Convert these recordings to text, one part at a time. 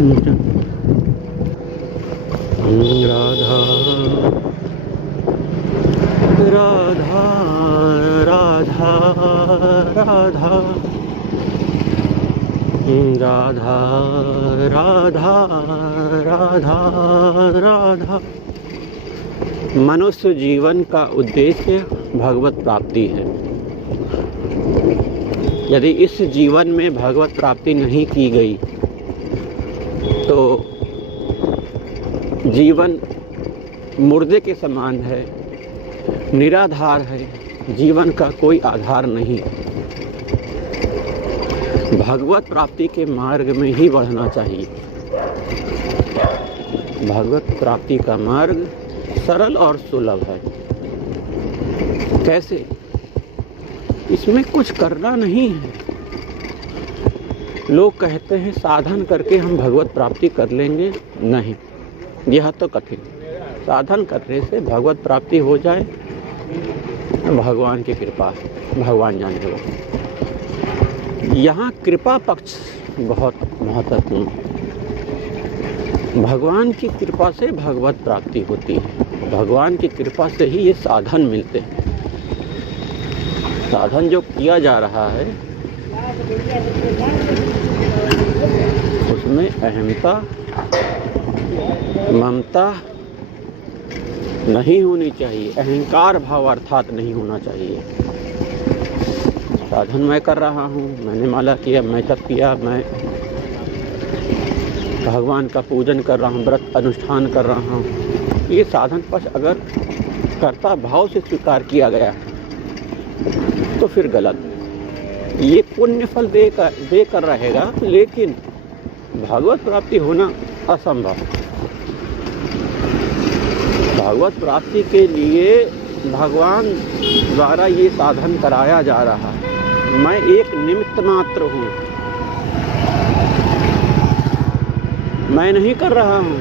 राधा राधा राधा राधा राधा राधा राधा राधा। मनुष्य जीवन का उद्देश्य भगवत प्राप्ति है। यदि इस जीवन में भगवत प्राप्ति नहीं की गई तो जीवन मुर्दे के समान है, निराधार है, जीवन का कोई आधार नहीं। भगवत प्राप्ति के मार्ग में ही बढ़ना चाहिए। भगवत प्राप्ति का मार्ग सरल और सुलभ है। कैसे? इसमें कुछ करना नहीं है। लोग कहते हैं साधन करके हम भगवत प्राप्ति कर लेंगे। नहीं, यह तो कठिन। साधन करने से भगवत प्राप्ति हो जाए भगवान की कृपा है, भगवान जाने वाला। यहाँ कृपा पक्ष बहुत महत्वपूर्ण है। भगवान की कृपा से भगवत प्राप्ति होती है। भगवान की कृपा से ही ये साधन मिलते हैं। साधन जो किया जा रहा है उसमें अहमता, ममता नहीं होनी चाहिए। अहंकार भाव अर्थात नहीं होना चाहिए। साधन मैं कर रहा हूँ, मैंने माला किया, मैं तप किया, मैं भगवान का पूजन कर रहा हूँ, व्रत अनुष्ठान कर रहा हूँ। ये साधन पक्ष अगर कर्ता भाव से स्वीकार किया गया तो फिर गलत। ये पुण्य फल देकर रहेगा, लेकिन भगवत प्राप्ति होना असंभव। भगवत प्राप्ति के लिए भगवान द्वारा ये साधन कराया जा रहा है। मैं एक निमित्त मात्र हूँ, मैं नहीं कर रहा हूँ।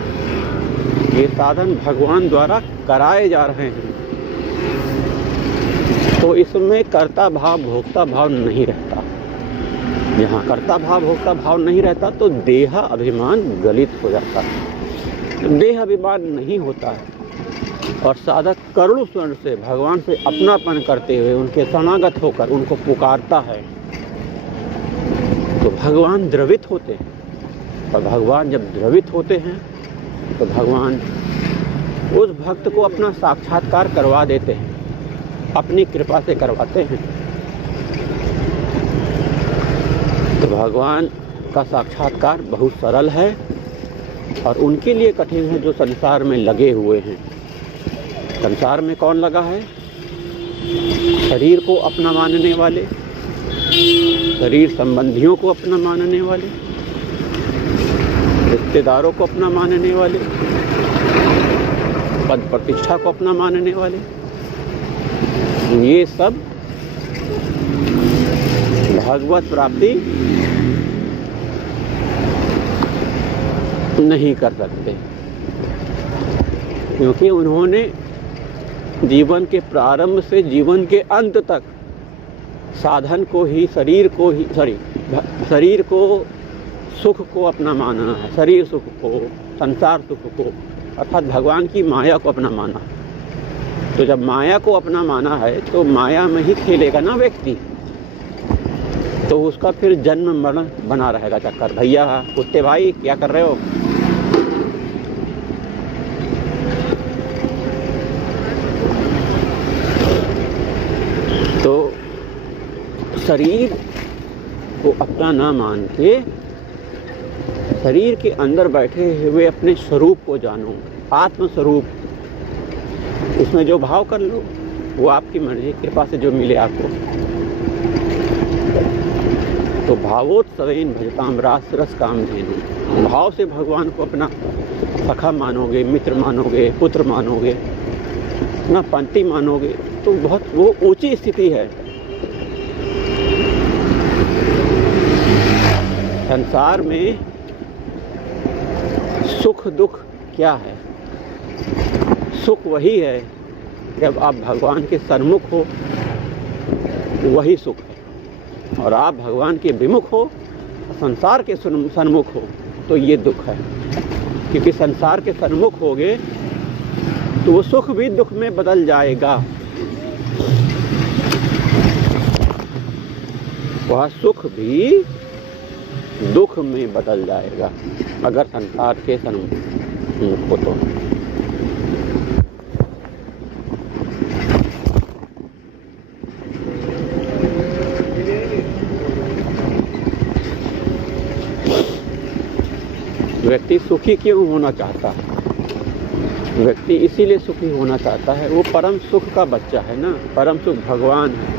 ये साधन भगवान द्वारा कराए जा रहे हैं, तो इसमें कर्ता भाव भोक्ता भाव नहीं रहता। यहाँ कर्ता भाव भोक्ता भाव नहीं रहता तो देह अभिमान गलित हो जाता है। देह अभिमान नहीं होता है और साधक करुण स्वर से भगवान से अपनापन करते हुए उनके शरणागत होकर उनको पुकारता है तो भगवान द्रवित होते हैं। और भगवान जब द्रवित होते हैं तो भगवान उस भक्त को अपना साक्षात्कार करवा देते हैं, अपनी कृपा से करवाते हैं। तो भगवान का साक्षात्कार बहुत सरल है और उनके लिए कठिन है जो संसार में लगे हुए हैं। संसार में कौन लगा है? शरीर को अपना मानने वाले, शरीर संबंधियों को अपना मानने वाले, रिश्तेदारों को अपना मानने वाले, पद प्रतिष्ठा को अपना मानने वाले। ये सब भगवत प्राप्ति नहीं कर सकते, क्योंकि उन्होंने जीवन के प्रारंभ से जीवन के अंत तक साधन को ही, शरीर को सुख को अपना माना है। शरीर सुख को, संसार सुख को, अर्थात भगवान की माया को अपना माना। तो जब माया को अपना माना है तो माया में ही खेलेगा ना व्यक्ति, तो उसका फिर जन्म मरण बना रहेगा चक्कर। भैया कुत्ते भाई क्या कर रहे हो? तो शरीर को अपना ना मान के शरीर के अंदर बैठे हुए अपने स्वरूप को जानो, आत्म स्वरूप। उसमें जो भाव कर लो वो आपकी मर्जी, कृपा से जो मिले आपको। तो भावोत्सवेन भजताम रास रस कामधेनु। भाव से भगवान को अपना सखा मानोगे, मित्र मानोगे, पुत्र मानोगे, अपना पंथी मानोगे तो बहुत वो ऊंची स्थिति है। संसार में सुख दुख क्या है? सुख वही है जब आप भगवान के सन्मुख हो, वही सुख है। और आप भगवान के विमुख हो, संसार के सन्मुख हो, तो ये दुख है। क्योंकि संसार के सन्मुख होगे तो वो सुख भी दुख में बदल जाएगा। वह सुख भी दुख में बदल जाएगा अगर संसार के सन्मुख हो तो। व्यक्ति सुखी क्यों होना चाहता है? व्यक्ति इसीलिए सुखी होना चाहता है, वो परम सुख का बच्चा है ना। परम सुख भगवान है।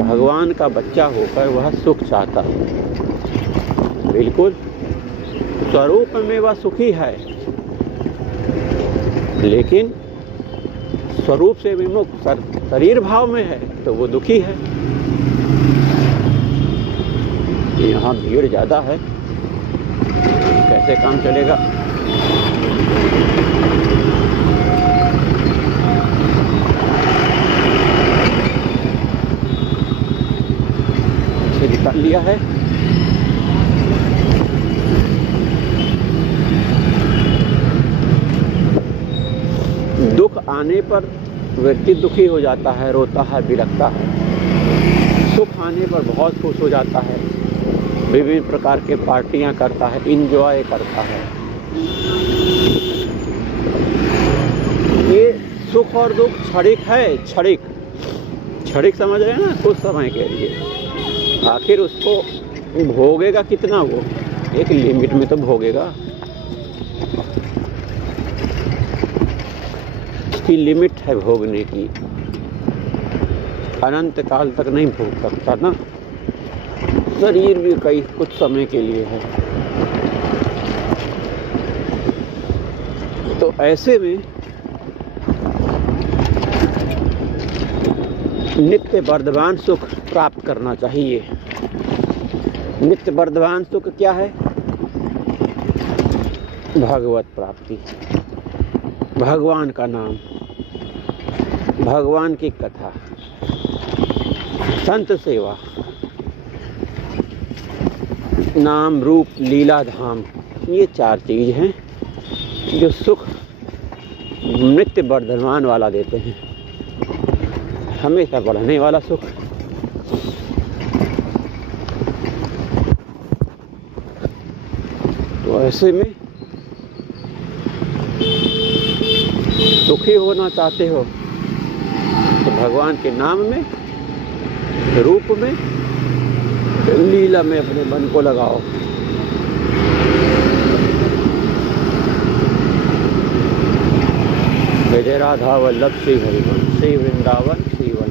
भगवान का बच्चा होकर वह सुख चाहता है। बिल्कुल स्वरूप में वह सुखी है, लेकिन स्वरूप से विमुख शरीर भाव में है तो वो दुखी है। यहाँ भीड़ ज़्यादा है, कैसे काम चलेगा? इसे निकाल लिया है। दुख आने पर व्यक्ति दुखी हो जाता है, रोता है, बिलखता है। सुख आने पर बहुत खुश हो जाता है, विभिन्न प्रकार के पार्टियां करता है, इंजॉय करता है। ये सुख और दुख क्षणिक है, क्षणिक समझ रहे हैं ना, कुछ समय के लिए। आखिर उसको भोगेगा कितना? वो एक लिमिट में तो भोगेगा। उसकी लिमिट है भोगने की, अनंत काल तक नहीं भोग सकता ना। शरीर भी कई कुछ समय के लिए है। तो ऐसे में नित्य वर्धमान सुख प्राप्त करना चाहिए। नित्य वर्धमान सुख क्या है? भगवत प्राप्ति, भगवान का नाम, भगवान की कथा, संत सेवा, नाम रूप लीला धाम, ये 4 चीज हैं जो सुख नित्य वर्धमान वाला देते हैं, हमेशा बढ़ने वाला सुख। तो ऐसे में सुखी होना चाहते हो तो भगवान के नाम में, रूप में, लीला में अपने मन को लगाओ। विजय राधा वल्लभ श्री हरिवंश, श्री वृंदावन श्रीवन।